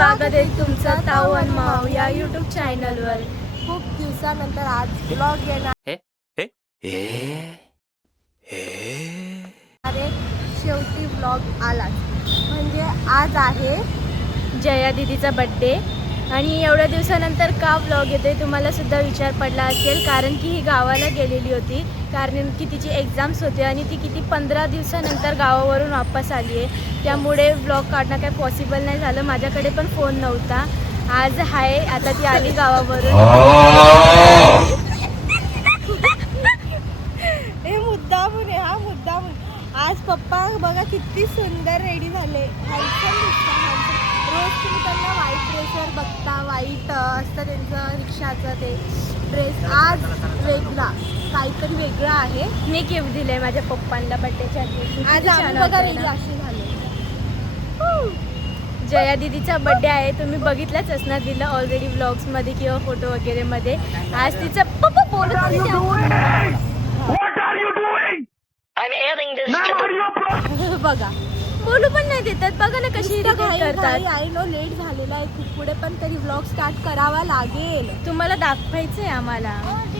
स्वागत आहे तुमचं ताऊ आणि माव या यूट्यूब चॅनलवर. खूप दिवसानंतर आज ब्लॉग येणार. अरे शेवटी ब्लॉग आला. म्हणजे आज आहे जया दीदीचा बड्डे आणि एवढ्या दिवसानंतर का व्लॉग येतोय तुम्हाला सुद्धा विचार पडला असेल. कारण की ही गावाला गेलेली होती, कारण की तिची एक्झाम्स होते आणि ती किती 15 दिवसानंतर गावावरून वापस आली आहे. त्यामुळे व्लॉग काढणं काही पॉसिबल नाही झालं. माझ्याकडे पण फोन नव्हता. आज आहे, आता ती आली गावावरून. हे मुद्दामून आहे, हा मुद्दामून. आज पप्पा बघा किती सुंदर रेडी झाले. रोज तुम्ही त्यांना व्हाईट ड्रेसवर बघता, व्हाईट असतं त्यांचं रिक्षाचं ते ड्रेस. आज वेगळा काहीतरी वेगळं आहे. मी गिफ्ट दिलंय माझ्या पप्पांना बड्डेच्या दिवशी. आज आम्ही बघा वेगळं असे झाले. जया दीदीचा बड्डे आहे, तुम्ही बघितलंच असणार दिलं ऑलरेडी व्लॉग्समध्ये किंवा फोटो वगैरे मध्ये. आज तिचं पप्पा बोलत बघा बोलू पण नाही देतात. बघा ना कशी irritate करतात. आय नो लेट झालेला आहे खूप, पुढे पण तरी व्लॉग स्टार्ट करावा लागेल. तुम्हाला दाखवायचंय आम्हाला,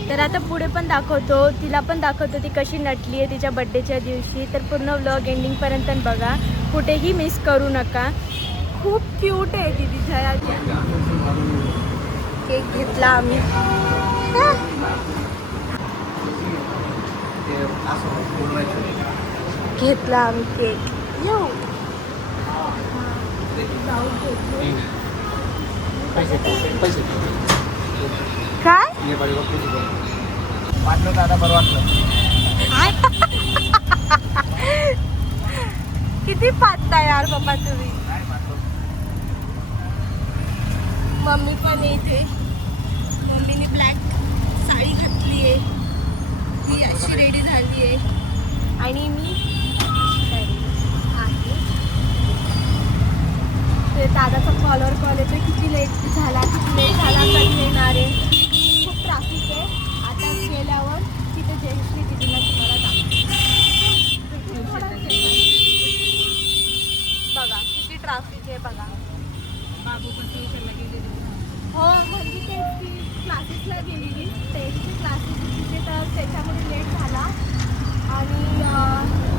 तर आता पुढे पण दाखवतो, तिला पण दाखवतो ती कशी नटली आहे तिच्या बड्डेच्या दिवशी. तर पूर्ण व्लॉग एंडिंग पर्यंत बघा, कुठेही मिस करू नका. खूप क्यूट आहे दीदी जया. केक घेतला आम्ही. घेतला आम्ही केक. काय वाटलं दादा बरं वाटलं. किती पाहता यार पप्पा तुम्ही. मम्मी पण येते. मम्मीने ब्लॅक साडी घातली आहे, ती अशी रेडी झाली आहे आणि मी आहे. ते दादाचा कॉलवर कॉल येतो, किती लेट झाला, कधी येणार आहे. खूप ट्रॅफिक आहे. आता गेल्यावर तिथे जयश्री दिदीला तुम्हाला बघा किती ट्रॅफिक आहे बघा. हो म्हणजे ते क्लासेसला गेलेली, टेस्टची क्लासेस तिथे, तर त्याच्यामुळे लेट झाला. आणि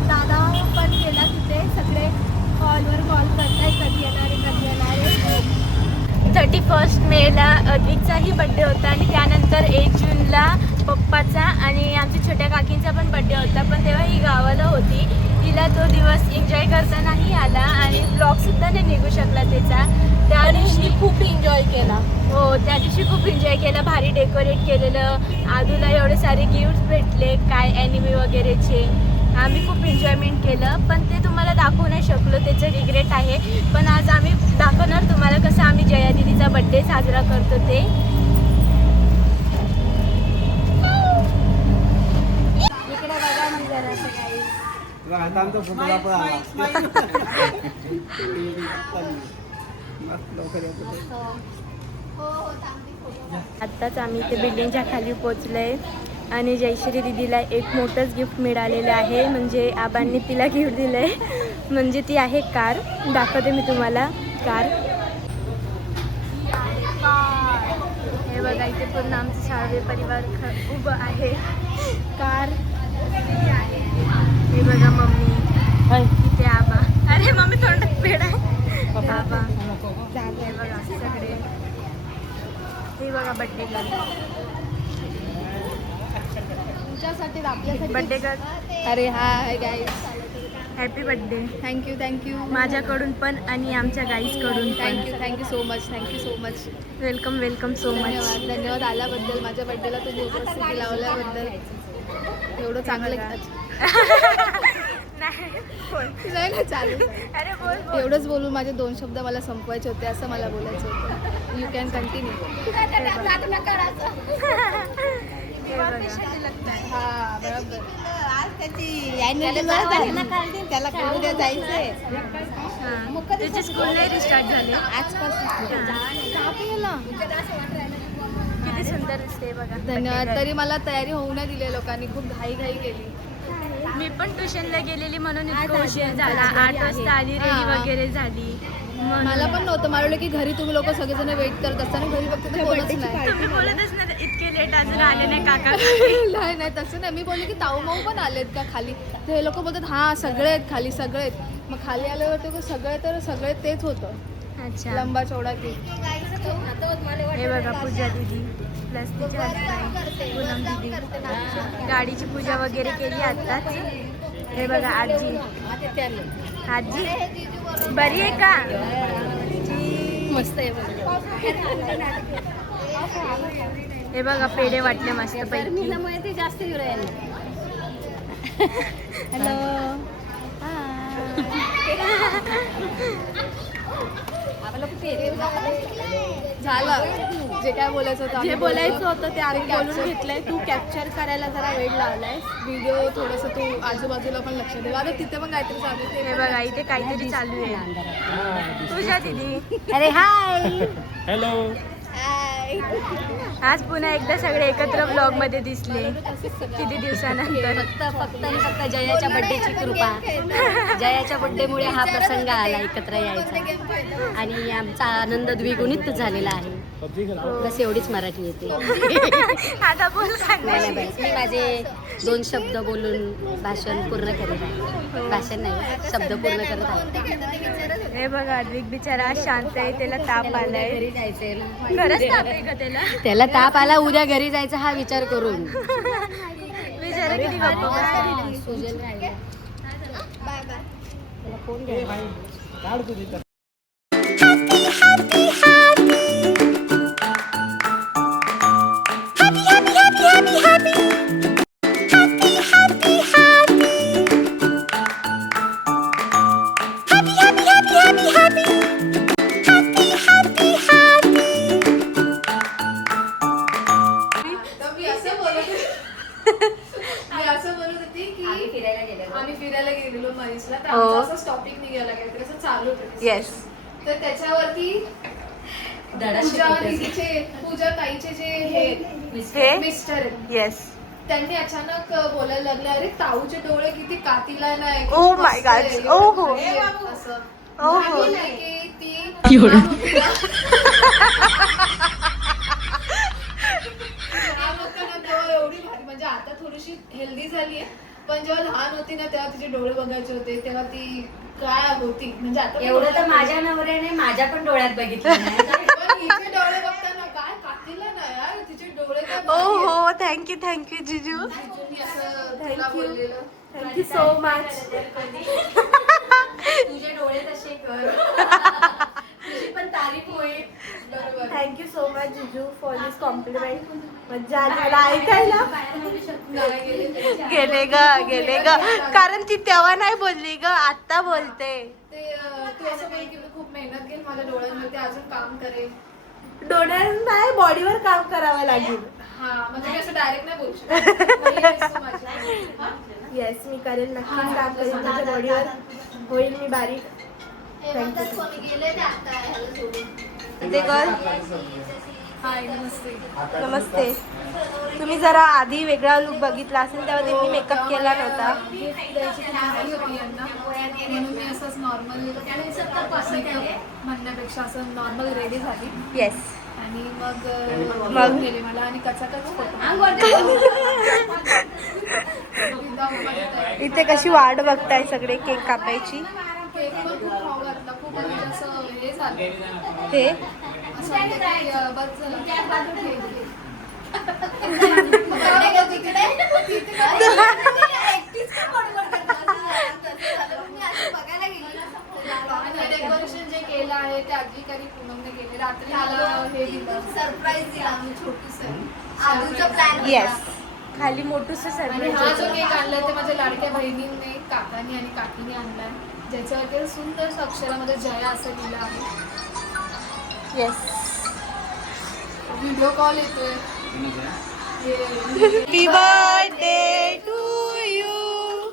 दादा पण गेला तिथे. सगळे कॉलवर कॉल करताय, कधी येणार आहे कधी येणार आहे. 31 मेला अद्विकचाही बड्डे होता आणि त्यानंतर 1 जूनला पप्पाचा आणि आमच्या छोट्या काकींचा पण बड्डे होता. पण तेव्हा ही गावाला होती, तिला तो दिवस एन्जॉय करता नाही आला आणि ब्लॉगसुद्धा नाही निघू शकला त्याचा. त्या दिवशी खूप एन्जॉय केला. हो, त्या दिवशी खूप एन्जॉय केला. भारी डेकोरेट केलेलं, आदूला एवढे सारे गिफ्ट्स भेटले, काय ॲनिमी वगैरेचे. आम्ही खूप एन्जॉयमेंट केलं, पण ते तुम्हाला दाखवू नाही शकलो, त्याचं रिग्रेट आहे. पण आज आम्ही दाखवणार तुम्हाला कसं आम्ही जया दीदीचा बड्डे साजरा करतो ते. इकडे बघा मी जरासं काही. आत्ताच आम्ही इथे बिल्डिंगच्या खाली पोचलोय आणि जयश्री दीदीला एक मोठंच गिफ्ट मिळालेलं आहे. म्हणजे आबांनी तिला गिफ्ट दिलंय, म्हणजे ती आहे कार. दाखवते मी तुम्हाला कार. हे बघा इथे पूर्ण आमचं साळवे परिवार उभं आहे. कार. हे बघा मम्मी, इथे आबा. अरे मम्मी तोंडात पेड आहे. आबा हे बघा सगळे. हे बघा बड्डे गर्ल. तुमच्यासाठी आपल्यासाठी बड्डे गर्ल, अरे hi guys, happy birthday. Thank you माझ्याकडून पण आणि आमच्या गाईजकडून पण. Thank you so much. Welcome so much. धन्यवाद आल्याबद्दल. माझ्या बड्डेला तुम्ही उपस्थिती लावल्याबद्दल. एवढं चांगलं नाही चालेल. अरे बोल. एवढंच बोलून माझे 2 शब्द मला संपवायचे होते, असं मला बोलायचं होतं. You can continue. हा बरोबर. आज त्याची त्याला उद्या जायचंय. त्याची स्कूल नाही रिस्टार्ट झाली आजपासून. किती सुंदर दिसते बघा. धन्यवाद. तरी मला तयारी होऊ नाही दिली लोकांनी, खूप घाई केली. मी पण ट्युशनला गेलेली म्हणून इतकं उशीर झाला. 8 वाजता आली, रेडी वगैरे झाली. मला पण नव्हतं. मला वाटलं की घरी तुम्ही लोक सगळेजण वेट करत असताना घरी फक्त कोणच नाही. तुम्ही बोलतच ना इतके लेट अजून आले नाही काका. नाही नाही तसं नाही. मी बोलले की ताऊ माऊ पण आलेत का खाली. तर हे लोक बोलतात हां सगळे आहेत खाली सगळे आहेत. मग खाली आल्यावर ते सगळे तर सगळे तेच होतं. अच्छा लंबा चौडा केक. हे बघा पूजा दीदी प्लस तिची हसबँड पूनम दीदी गाडीची पूजा वगैरे केली आत्ताच. हे बघा आजी आजी बरी आहे का? मस्त आहे हे बघा पेढे वाटले मस्त पैकी. ते जास्त हॅलो झालं जे काय बोलायचं होतं. जे बोलायचं होतं ते आम्ही बोलून घेतलंय. तू कॅप्चर करायला जरा वेळ लावलाय. व्हिडिओ थोडंसं तू आजूबाजूला पण लक्ष दे. आता तिथे पण काहीतरी चालू आहे. हे बघा इथे काहीतरी चालू आहे. पूजा दीदी अरे हाय हॅलो. आज पुन्हा एकदा सगळे एकत्र ब्लॉग मध्ये दिसले किती दिवसानंतर. फक्त आणि फक्त जयाच्या बड्डेची कृपा. जयाच्या बड्डेमुळे हा प्रसंग आला एकत्र यायचा आणि आमचा आनंद द्विगुणित झालेला आहे. बस एवढीच मराठी येते. आता बोल नाही, मी माझे 2 शब्द बोलून भाषण पूर्ण करीत आहे. भाषण नाही शब्द पूर्ण करत आहे. हे बघा द्विग बिचारा आज शांत आहे. त्याला ताप आलाय. घरी जायचंय. खरंच ताप आहे का त्याला? त्याला ताप आला उद्या घरी जायचा हा विचार करून. बिचारा किती गप्पा बसला. सुजल राहिला. त्याला फोन घ्या. काढ तू तिथं. आम्ही फिरायला गेलेलो मरीसला. तर हो. आमचा असं टॉपिक निघाला काहीतरी असं चालू होतं. येस तर त्याच्यावरती पूजा ताईचे जे हे मिस्टर आहेत येस त्यांनी अचानक बोलायला लागले अरे ताऊचे डोळे किती कातीला नाही. Oh my God. ओहो. असं ओहो. मी बोलले की ती लहान होती ना. लहान होताना तेव्हा एवढी भारी म्हणजे आता थोडीशी हेल्दी झाली आहे. पण जेव्हा लहान होती ना तेव्हा तिचे डोळे बघायचे होते तेव्हा ती काय होती म्हणजे आता पण एवढं तर माझ्या नवऱ्याने माझ्या पण डोळ्यात बघितलं नाही. पण हिचे डोळे बघताना काय कातीला नाही यार तिचे डोळे काय भारी आहेत. ओहो थँक्यू जिजू. जिजूंनी असं तुला बोललेलं. Thank you so much. तुझे डोळे तसे कर. तुझी पण तारीफ होईल. बरोबर. थँक्यू सो मच जिजू फॉर दिस कॉम्प्लिमेंट. मज्जा आली मला ऐकायला. गेले ग कारण ती तेव्हा नाही बोलली ग आता बोलते. ते तू असं बोल की मी खूप मेहनत घेईन माझ्या डोळ्यांवरती अजून काम करेन. डोळ्यात नाही बॉडीवर काम करावं लागेल. हा म्हणजे मी असं डायरेक्ट नाही बोलू शकत. पहिली आहेस तू माझी. हा? येस मी करेल नक्कीच काम करेन तुझ्या बॉडीवर. होईल मी बारीक. ते कर. हाय नमस्ते. नमस्ते. तुम्ही जरा आधी वेगळा लुक बघितला असेल तेव्हा त्यांनी मेकअप केला नव्हता. गिफ्ट द्यायची खूप घाई होती यांना म्हणून मी असंच नॉर्मल म्हणण्यापेक्षा असं नॉर्मल रेडी झाली येस आणि मग गेले मला आणि कचाकच इथे कशी वाट बघताय सगळे केक कापायची. केक पण खूप खाऊ घातला खूप म्हणजे असं हे झालं हे असं वाटतं की बस झालं. डेकोरेशन जे केलं आहे ते अधिकारी पूनमने केले. रात्री मला हे सरप्राईज दिला आम्ही छोटूसं. येस खाली मोठूस आणि सरप्राईज हा जो होतं. केक आणलाय ते माझ्या लाडक्या बहिणींनी काकांनी आणि काकीने आणलाय ज्याच्यावरती सुंदर अक्षरामध्ये जया असं लिहिलं आहे. येस व्हिडिओ कॉल येतोय. Happy birthday to you.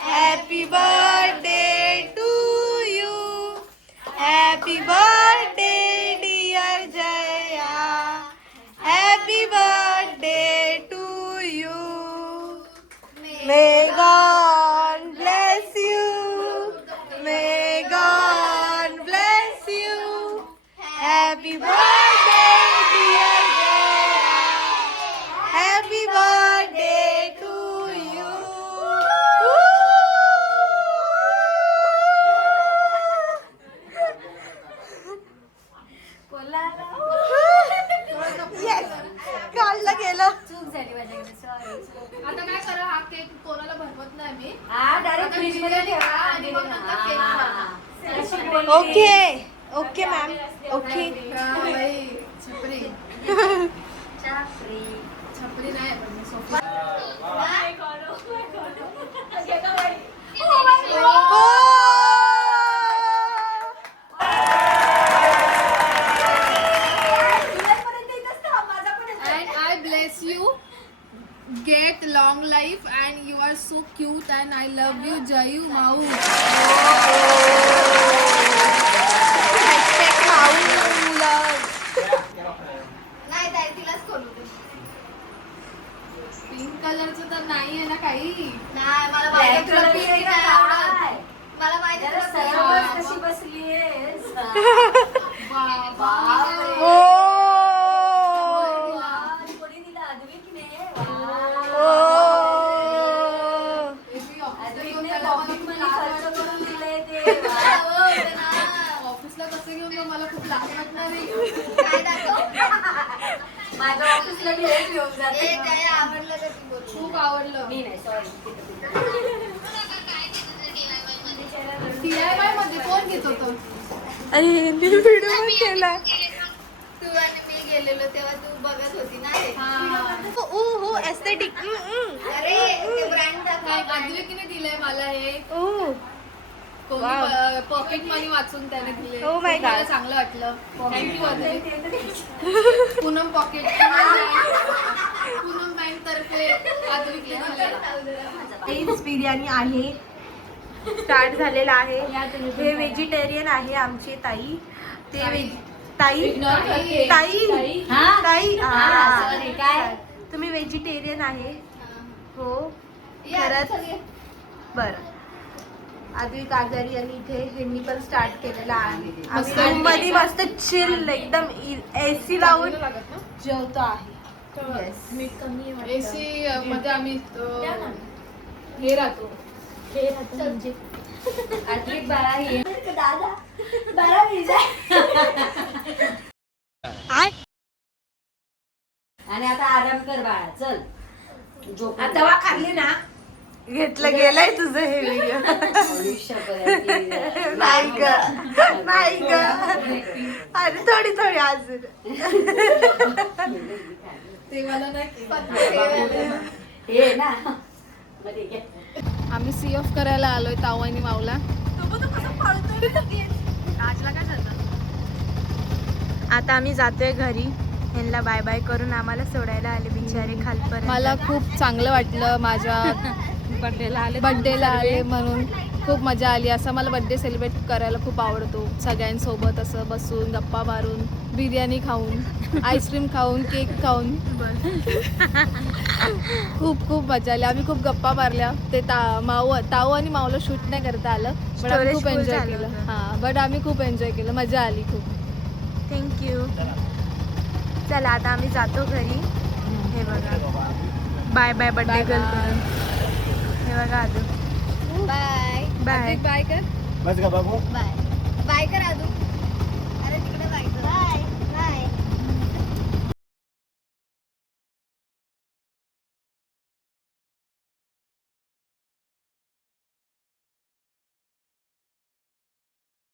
Happy birthday to you. Happy birthday dear Jaya. Happy birthday to you. May God bless you. May God bless मी हा डायरेक्ट फ्रीज मध्ये ठेवा आणि मग नंतर केक खावा. Okay okay ma'am okay. बाई, छपरी छपरी. छपरी नाही पण मी sofa. And I bless you. Get long life and you are so cute and I love you, Jayu Mau. Pink कलरचं तर नाही आहे ना काही. मला माहिती कशी बसली कोणी दिला अद्विकने. ऑफिसला कसं घेऊन जाऊ? मला खूप लाज वाटणार आहे. माझ्या ऑफिसला मी हेच घेऊन जाते. खूप आवडलं. मी नाही सॉरी. DIY मध्ये कोण घेत होतं? अरे व्हिडिओ केला. तू आणि मी गेलेलो तेव्हा तू बघत होती ना हे. हो एस्थेटिक. अरे ते ब्रँड काय अद्विकने दिलंय मला हे. Wow. पॉकेट मनी वाचून त्याने दिले. Oh my खूप मला God. चांगलं वाटलं. Thank you Poonam pocket Poonam bank तर्फे अद्विकने दिलं. बिर्याणी आहे स्टार्ट झालेला आहे. हे व्हेजिटेरियन आहे आमची ताई. ते ताई ताई हा? ताई हा, sorry, काय? तुम्ही व्हेजिटेरियन आहे हो खरंच बरं. आद्विक आजारी आणि इथे ह्यांनी पण स्टार्ट केलेला आहे. आम्ही रूम मध्ये मस्त चिल एकदम AC लावून जेवतो आहे. Yes. एसी मध्ये आम्ही हे राहतो. अद्विक बाळा ये. आणि आता आराम कर बाळा चल. झोप. आता खाल्ली ना घेतलं गेलंय तुझं हे व्हिडिओ. नाही ग नाही ग अरे थोडी थोडी अजून. ते मला नाही. हे ना मध्ये घे. आम्ही सी ऑफ करायला आलोय ताऊ आणि माऊला. आता आम्ही जातोय घरी. ह्यांना बाय बाय करून आम्हाला सोडायला आले बिचारे खालपर्यंत. मला खूप चांगलं वाटलं. माझ्या बड्डेला आले म्हणून खूप मजा आली. असं मला बड्डे सेलिब्रेट करायला खूप आवडतो. सगळ्यांसोबत असं बसून गप्पा मारून बिर्याणी खाऊन आईस्क्रीम खाऊन केक खाऊन खूप खूप मजा आली. आम्ही खूप गप्पा मारल्या. ते ताऊ आणि माऊला शूट नाही करता आलं पण आम्ही खूप एन्जॉय केलं. हां बट आम्ही खूप एन्जॉय केलं. मजा आली खूप. थँक्यू. चला आता आम्ही जातो घरी. हे बघा बाय बाय बड्डे गर्ल. हे बघा आदू बाय बाय बाय कर. बस का बाबू बाय.